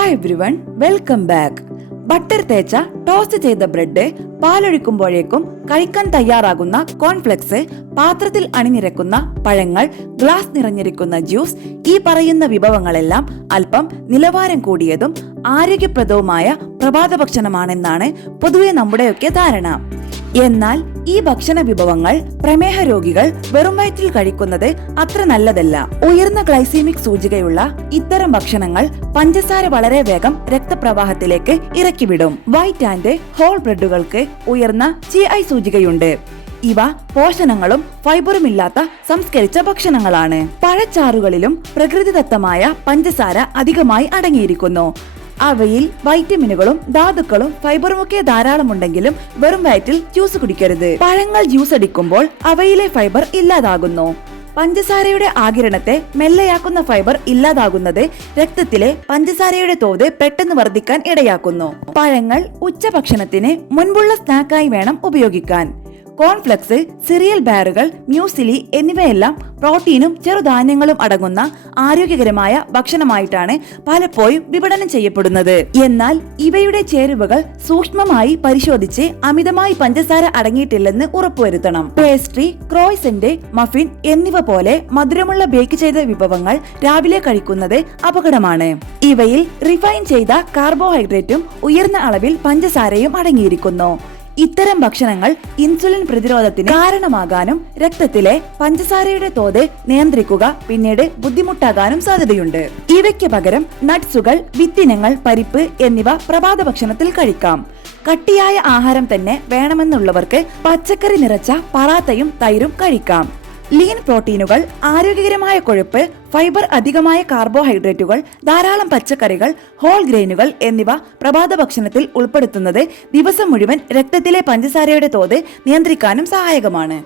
Hi everyone, welcome back. Butter തേച്ച toast ചെയ്ത bread, പാലൊഴിക്കുമ്പോഴേക്കും കഴിക്കാൻ തയ്യാറാകുന്ന കോൺഫ്ലെക്സ്, പാത്രത്തിൽ അണിനിരക്കുന്ന പഴങ്ങൾ, ഗ്ലാസ് നിറഞ്ഞിരിക്കുന്ന ജ്യൂസ്, ഈ പറയുന്ന വിഭവങ്ങളെല്ലാം അല്പം നിലവാരം കൂടിയതും ആരോഗ്യപ്രദവുമായ പ്രഭാത ഭക്ഷണമാണെന്നാണ് പൊതുവെ നമ്മുടെയൊക്കെ ധാരണ. എന്നാൽ ഈ ഭക്ഷണ വിഭവങ്ങൾ പ്രമേഹ രോഗികൾ വെറും വയറ്റിൽ കഴിക്കുന്നത് അത്ര നല്ലതല്ല. ഉയർന്ന ഗ്ലൈസീമിക് സൂചികയുള്ള ഇത്തരം ഭക്ഷണങ്ങൾ പഞ്ചസാര വളരെ വേഗം രക്തപ്രവാഹത്തിലേക്ക് ഇറക്കിവിടും. വൈറ്റ് ആൻഡ് ഹോൾ ബ്രെഡുകൾക്ക് ഉയർന്ന GI സൂചികയുണ്ട്. ഇവ പോഷണങ്ങളും ഫൈബറും ഇല്ലാത്ത സംസ്കരിച്ച ഭക്ഷണങ്ങളാണ്. പഴച്ചാറുകളിലും പ്രകൃതിദത്തമായ പഞ്ചസാര അധികമായി അടങ്ങിയിരിക്കുന്നു. അവയിൽ വൈറ്റമിനുകളും ധാതുക്കളും ഫൈബറുമൊക്കെ ധാരാളമുണ്ടെങ്കിലും വെറും വയറ്റിൽ ജ്യൂസ് കുടിക്കരുത്. പഴങ്ങൾ ജ്യൂസ് അടിക്കുമ്പോൾ അവയിലെ ഫൈബർ ഇല്ലാതാകുന്നു. പഞ്ചസാരയുടെ ആഗിരണത്തെ മെല്ലെയാക്കുന്ന ഫൈബർ ഇല്ലാതാകുന്നത് രക്തത്തിലെ പഞ്ചസാരയുടെ തോത് പെട്ടെന്ന് വർദ്ധിക്കാൻ ഇടയാക്കുന്നു. പഴങ്ങൾ ഉച്ചഭക്ഷണത്തിന് മുൻപുള്ള സ്നാക്കായി വേണം ഉപയോഗിക്കാൻ. കോൺഫ്ലെക്സ്, സിറിയൽ ബാറുകൾ, മ്യൂസിലി എന്നിവയെല്ലാം പ്രോട്ടീനും ചെറുധാന്യങ്ങളും അടങ്ങുന്ന ആരോഗ്യകരമായ ഭക്ഷണമായിട്ടാണ് പലപ്പോഴും വിപണനം ചെയ്യപ്പെടുന്നത്. എന്നാൽ ഇവയുടെ ചേരുവകൾ സൂക്ഷ്മമായി പരിശോധിച്ച് അമിതമായി പഞ്ചസാര അടങ്ങിയിട്ടില്ലെന്ന് ഉറപ്പുവരുത്തണം. പേസ്ട്രി, ക്രോയ്സന്റ്, മഫിൻ എന്നിവ പോലെ മധുരമുള്ള ബേക്ക് ചെയ്ത വിഭവങ്ങൾ രാവിലെ കഴിക്കുന്നത് അപകടമാണ്. ഇവയിൽ റിഫൈൻ ചെയ്ത കാർബോഹൈഡ്രേറ്റും ഉയർന്ന അളവിൽ പഞ്ചസാരയും അടങ്ങിയിരിക്കുന്നു. ഇത്തരം ഭക്ഷണങ്ങൾ ഇൻസുലിൻ പ്രതിരോധത്തിന് കാരണമാകാനും രക്തത്തിലെ പഞ്ചസാരയുടെ തോത് നിയന്ത്രിക്കുക പിന്നീട് ബുദ്ധിമുട്ടാകാനും സാധ്യതയുണ്ട്. ഇവയ്ക്ക് പകരം നട്ട്സുകൾ, വിത്തിനങ്ങൾ, പരിപ്പ് എന്നിവ പ്രഭാത ഭക്ഷണത്തിൽ കഴിക്കാം. കട്ടിയായ ആഹാരം തന്നെ വേണമെന്നുള്ളവർക്ക് പച്ചക്കറി നിറച്ച പറാത്തയും തൈരും കഴിക്കാം. ലീൻ പ്രോട്ടീനുകൾ, ആരോഗ്യകരമായ കൊഴുപ്പ്, ഫൈബർ അധികമായ കാർബോഹൈഡ്രേറ്റുകൾ, ധാരാളം പച്ചക്കറികൾ, ഹോൾ ഗ്രെയിനുകൾ എന്നിവ പ്രഭാത ഭക്ഷണത്തിൽ ഉൾപ്പെടുത്തുന്നത് ദിവസം മുഴുവൻ രക്തത്തിലെ പഞ്ചസാരയുടെ തോത് നിയന്ത്രിക്കാനും സഹായകമാണ്.